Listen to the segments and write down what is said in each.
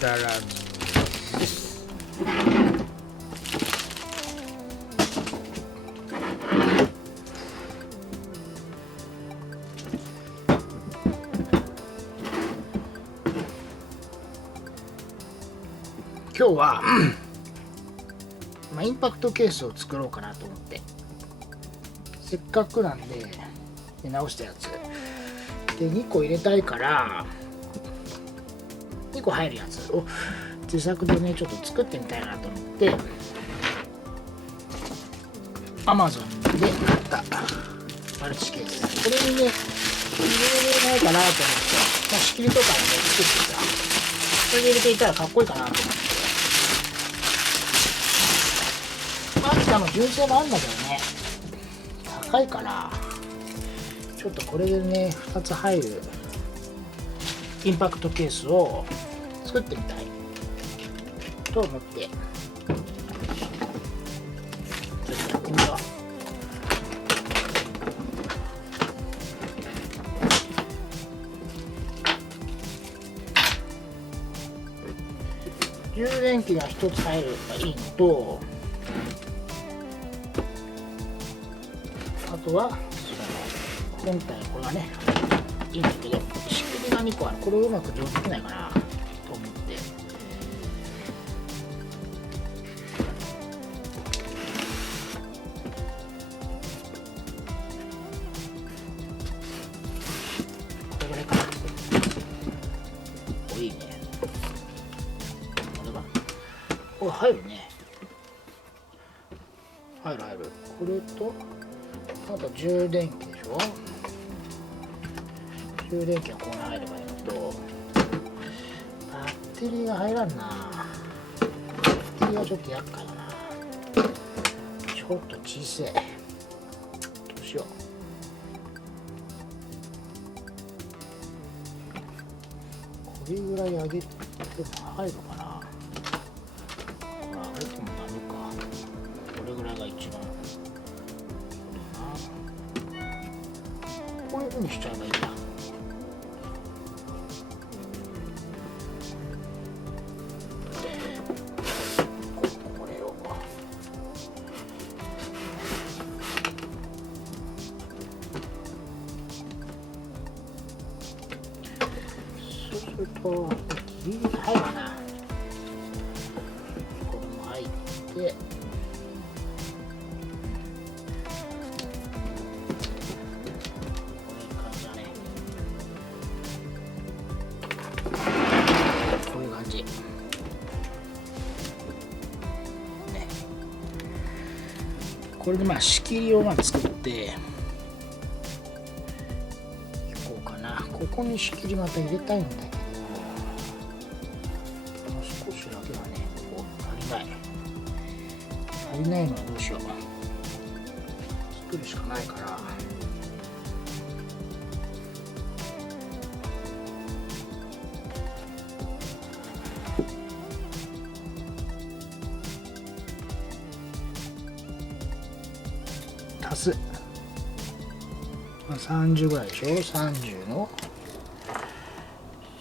たらずです。今日はインパクトケースを作ろうかなと思って、せっかくなんで直したやつで2個入れたいから2個入るやつを自作でねちょっと作ってみたいなと思って Amazon で買ったマルチケース、これにね入れれないかなと思って、仕切りとかもね作ってさ、それで入れていたらかっこいいかなと思って、秋田の純正もあるんだけどね高いから、ちょっとこれでね2つ入るインパクトケースを作ってみたいと思って、ちょっとやってみよう。充電器が1つ入るばいいのと、あとは本体これがねいいんだけど、仕組みが2個ある。これをうまく上手できないかなと思って、これぐらいかな。いいね、これがこれ入るね、入る。これとあと充電器でしょ。充電器はここに入ればいいのと、バッテリーが入らんな。バッテリーはちょっと厄介だな。ちょっと小さい。どうしよう。これぐらい上げても入るかな。これ上げてもダメか。これぐらいが一番。こういう風にしちゃえばいいんだ。これをそうするとギリギリ入るかな。これも入って、これで仕切りを作っていこうかな。ここに仕切りまた入れたいんだけど、もう少しだけはね、ここ足りないのはどうしよう。作るしかないから、足す、30ぐらいでしょ。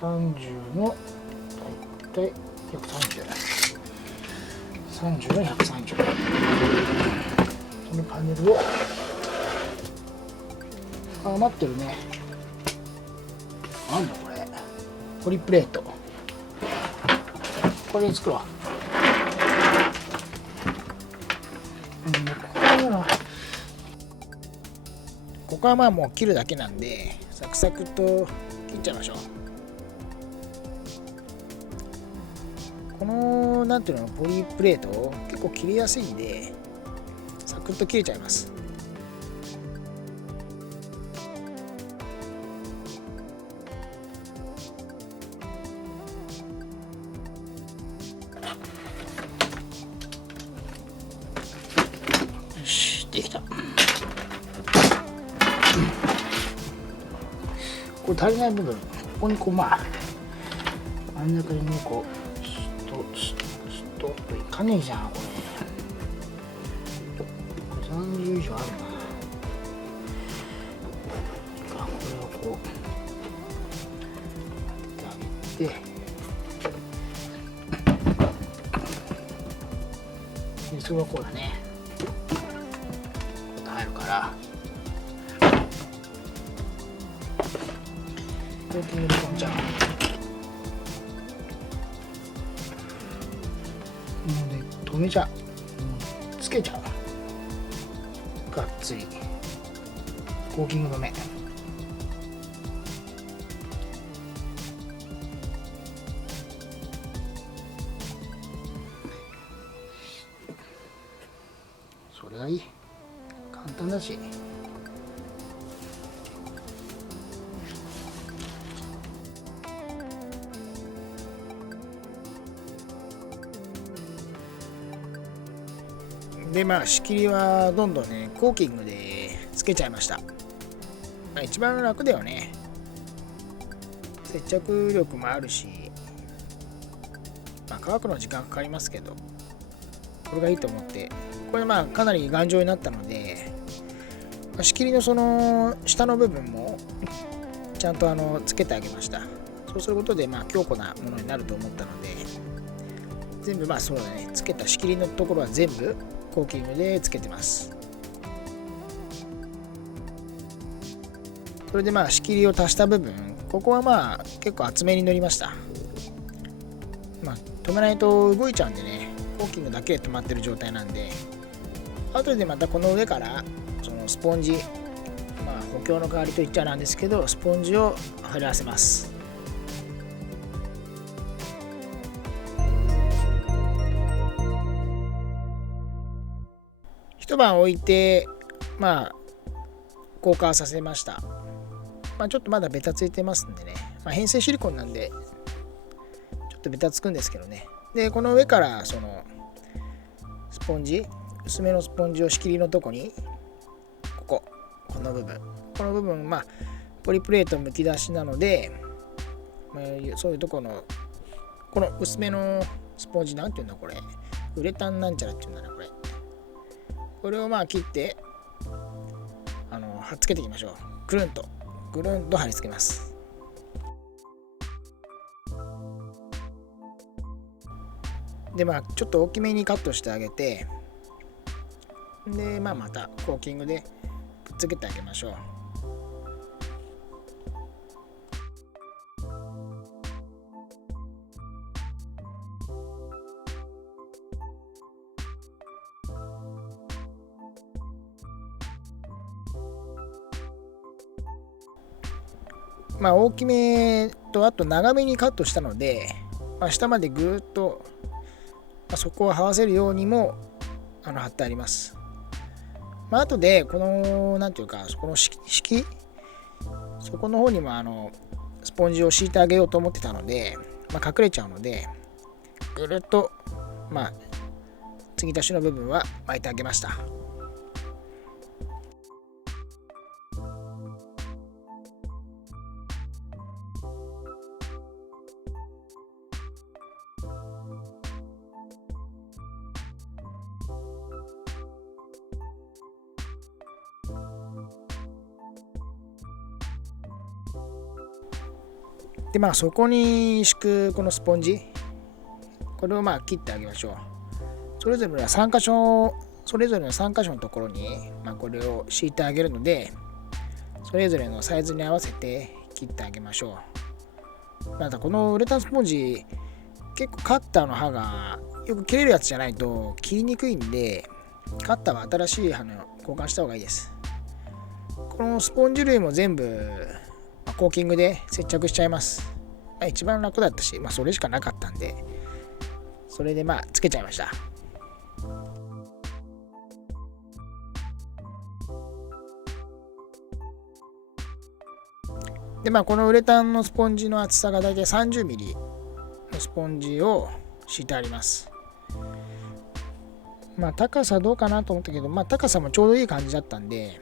30のだいたい130の130、このパネルを余ってるね。なんだこれ、ポリプレート、これで作ろう。ここはもう切るだけなんで、サクサクと切っちゃいましょう。このなんていうの、ポリプレート結構切りやすいんで、サクッと切れちゃいます。よし、できた。これ足りない部分、ここに真ん中にね、ストッといかねえじゃん、これ30以上あるな。これをこう当ててあげて、それはこうだね、入るからコーティングで飛んじゃう。もうね、止めちゃう、つけちゃう、がっつりコーキング止め。それがいい、簡単だし。でまあ仕切りはどんどんねコーキングでつけちゃいました。一番楽だよね。接着力もあるし、乾くの時間かかりますけど、これがいいと思って、これかなり頑丈になったので、仕切りのその下の部分もちゃんとつけてあげました。そうすることで強固なものになると思ったので、全部そうだね、つけた仕切りのところは全部コーキングでつけてます。それで仕切りを足した部分、ここは結構厚めに塗りました。止めないと動いちゃうんでね、コーキングだけで止まってる状態なんで、後でまたこの上からそのスポンジ、補強の代わりと言っちゃなんですけど、スポンジを貼り合わせます。一晩置いて硬化させました。ちょっとまだベタついてますんでね、変性シリコンなんでちょっとベタつくんですけどね。でこの上からそのスポンジ、薄めのスポンジを仕切りのとこにこの部分ポリプレートむき出しなので、そういうとこのこの薄めのスポンジ、なんていうんだこれ、ウレタンなんちゃらっていうんだな、これを切って貼っつけていきましょう。ぐるんと貼り付けます。でちょっと大きめにカットしてあげて、でまたコーキングでくっつけてあげましょう。大きめとあと長めにカットしたので、下までぐーっと、そこを這わせるようにも貼ってあります。後でこのなんていうか、そこの敷そこの方にもスポンジを敷いてあげようと思ってたので、隠れちゃうので、ぐるっと継ぎ足しの部分は巻いてあげました。でそこに敷くこのスポンジ、これを切ってあげましょう。それぞれの3箇所のところにこれを敷いてあげるので、それぞれのサイズに合わせて切ってあげましょう。またこのウレタンスポンジ、結構カッターの刃がよく切れるやつじゃないと切りにくいんで、カッターは新しい刃の交換した方がいいです。このスポンジ類も全部コーキングで接着しちゃいます。一番楽だったし、それしかなかったんで、それでつけちゃいました。でこのウレタンのスポンジの厚さがだいたい 30mm のスポンジを敷いてあります。高さどうかなと思ったけど、高さもちょうどいい感じだったんで、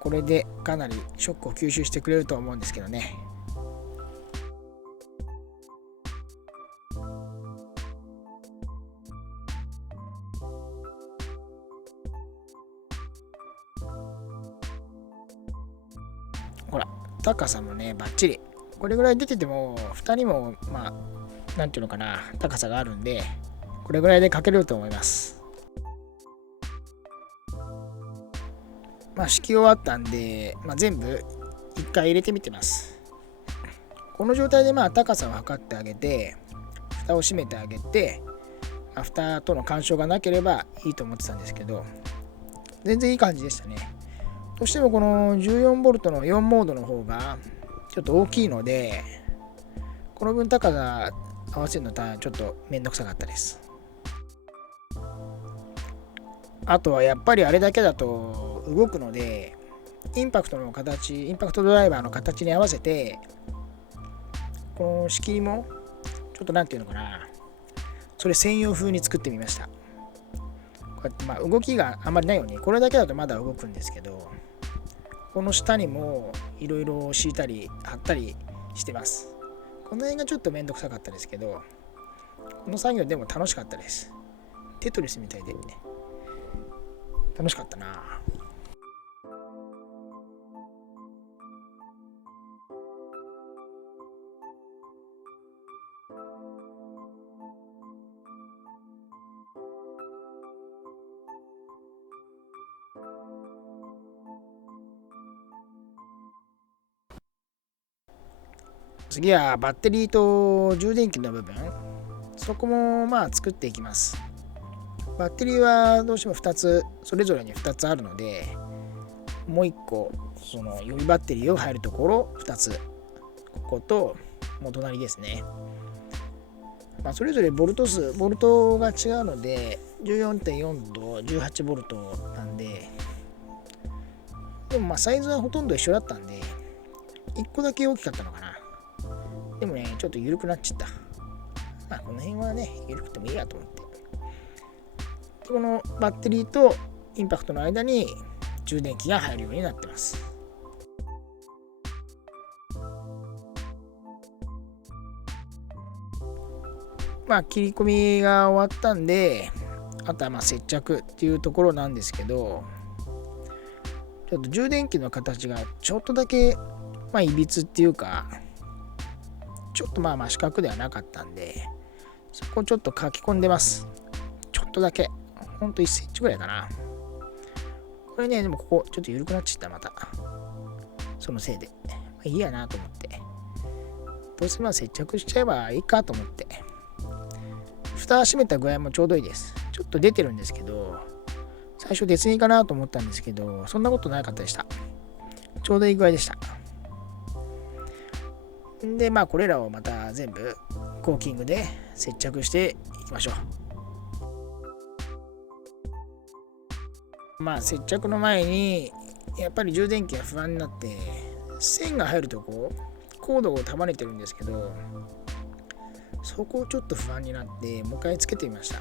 これでかなりショックを吸収してくれると思うんですけどね。ほら、高さもねバッチリ、これぐらい出てても2人もなんていうのかな、高さがあるんでこれぐらいでかけれると思います。敷き終わったんで、全部一回入れてみてます。この状態で高さを測ってあげて、蓋を閉めてあげて、蓋との干渉がなければいいと思ってたんですけど、全然いい感じでしたね。どうしてもこの 14V の4モードの方がちょっと大きいので、この分高さ合わせるのはちょっとめんどくさかったです。あとはやっぱりあれだけだと動くので、インパクトドライバーの形に合わせて、この仕切りもちょっとなんていうのかな、それ専用風に作ってみました。こうやって動きがあんまりないように、これだけだとまだ動くんですけど、この下にもいろいろ敷いたり貼ったりしてます。この辺がちょっとめんどくさかったですけど、この作業でも楽しかったです。テトリスみたいで楽しかったな。次はバッテリーと充電器の部分、そこも作っていきます。バッテリーはどうしても2つ、それぞれに2つあるので、もう1個その予備バッテリーを入るところ2つ、ここともう隣ですね。それぞれボルトが違うので 14.4 と 18V なんで、でもサイズはほとんど一緒だったんで、1個だけ大きかったのかな。でもね、ちょっと緩くなっちゃった。この辺はね、緩くてもいいやと思って。このバッテリーとインパクトの間に充電器が入るようになってます。切り込みが終わったんで、あとは接着っていうところなんですけど、ちょっと充電器の形がちょっとだけいびつっていうか、ちょっと四角ではなかったんで、そこをちょっと書き込んでます。ちょっとだけ、ほんと1センチぐらいかな。これね、でもここちょっと緩くなっちゃった、またそのせいでいいやなと思って、どうせ接着しちゃえばいいかと思って、蓋閉めた具合もちょうどいいです。ちょっと出てるんですけど、最初出過ぎかなと思ったんですけど、そんなことなかったでした。ちょうどいい具合でした。でこれらをまた全部コーキングで接着していきましょう。接着の前にやっぱり充電器が不安になって、線が入るとコードを束ねてるんですけど、そこをちょっと不安になってもう一回つけてみました。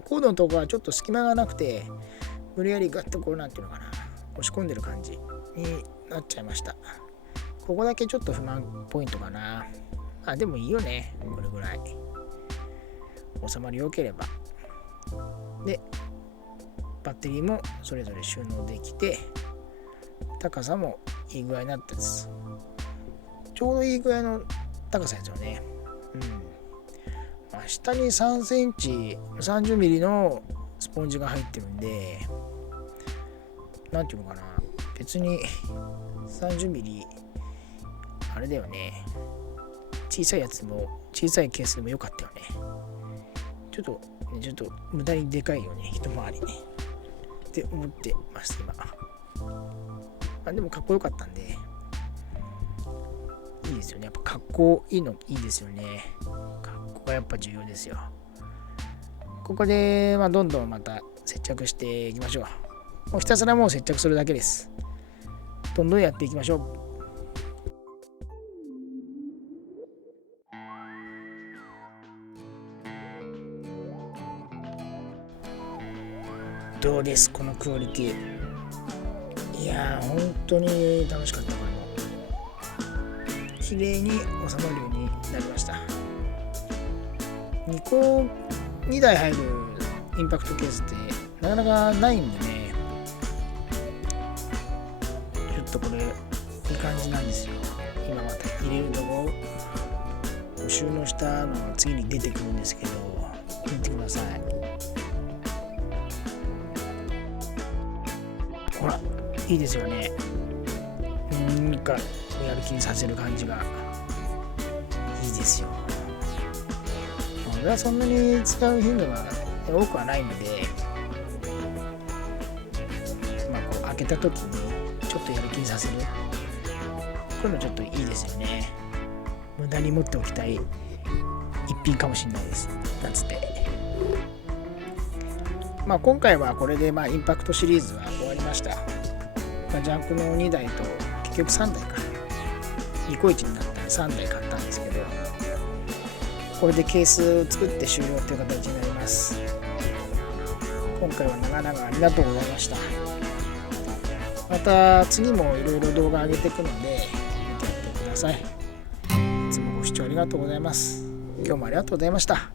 コードのところはちょっと隙間がなくて、無理やりガッとなんていうのかな、押し込んでる感じになっちゃいました。ここだけちょっと不満ポイントかな。でもいいよね、これぐらい収まり良ければ。でバッテリーもそれぞれ収納できて、高さもいい具合になったです。ちょうどいい具合の高さですよね。下に3センチ30ミリのスポンジが入ってるんで、なんていうのかな、別に30ミリあれだよね、小さいケースでもよかったよね。ちょっと無駄にでかいよね、一回りって思ってます今。でもかっこよかったんでいいですよね。やっぱかっこいいのいいですよね。かっこがやっぱ重要ですよ。ここでどんどんまた接着していきましょう。もうひたすら接着するだけです。どんどんやっていきましょう。どうですこのクオリティ。いやー本当に楽しかった。これも綺麗に収まるようになりました。2台入るインパクトケースってなかなかないんでね、ちょっとこれいい感じなんですよ。今また入れるとこ収納したのが次に出てくるんですけど、見てくください。ほらいいですよね。なんかやる気にさせる感じがいいですよ。俺はそんなに使う頻度が多くはないので、こう開けた時にちょっとやる気にさせる、こういうのちょっといいですよね。無駄に持っておきたい一品かもしれないです。なんつって今回はこれでインパクトシリーズは終わりました。ジャンクの2台と結局3台か2個1になったら3台買ったんですけど、これでケース作って終了という形になります。今回は長々ありがとうございました。また次もいろいろ動画上げていくので見てやってください。いつもご視聴ありがとうございます。今日もありがとうございました。